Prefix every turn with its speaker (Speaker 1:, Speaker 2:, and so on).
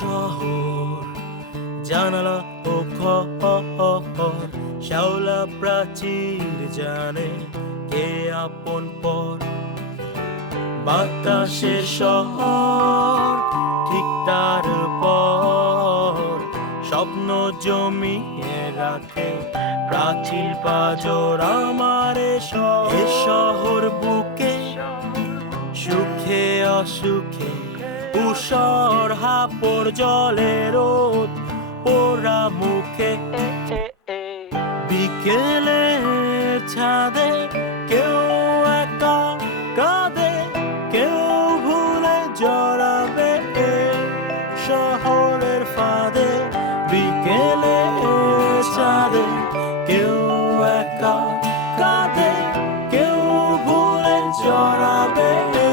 Speaker 1: শহর, জানালা ও ঘর শ্যাওলা প্রাচীর জানে কে আপন পর। বাতাসের শহর, ঠিক তার পর, স্বপ্ন জমিয়ে রাখে প্রাচীর পাজর আমার শহর বুকে সুখে অসুখে উষর হাপর জলে রোদ পোড়া মুখে। বিকেলে ছাদে কেউ একা কাঁদে, কেউ ভুলে জড়াবে শহরের ফাঁদে। বিকেলে ছাদে কেউ একা কাঁদে, কেউ ভুলে জড়াবে এ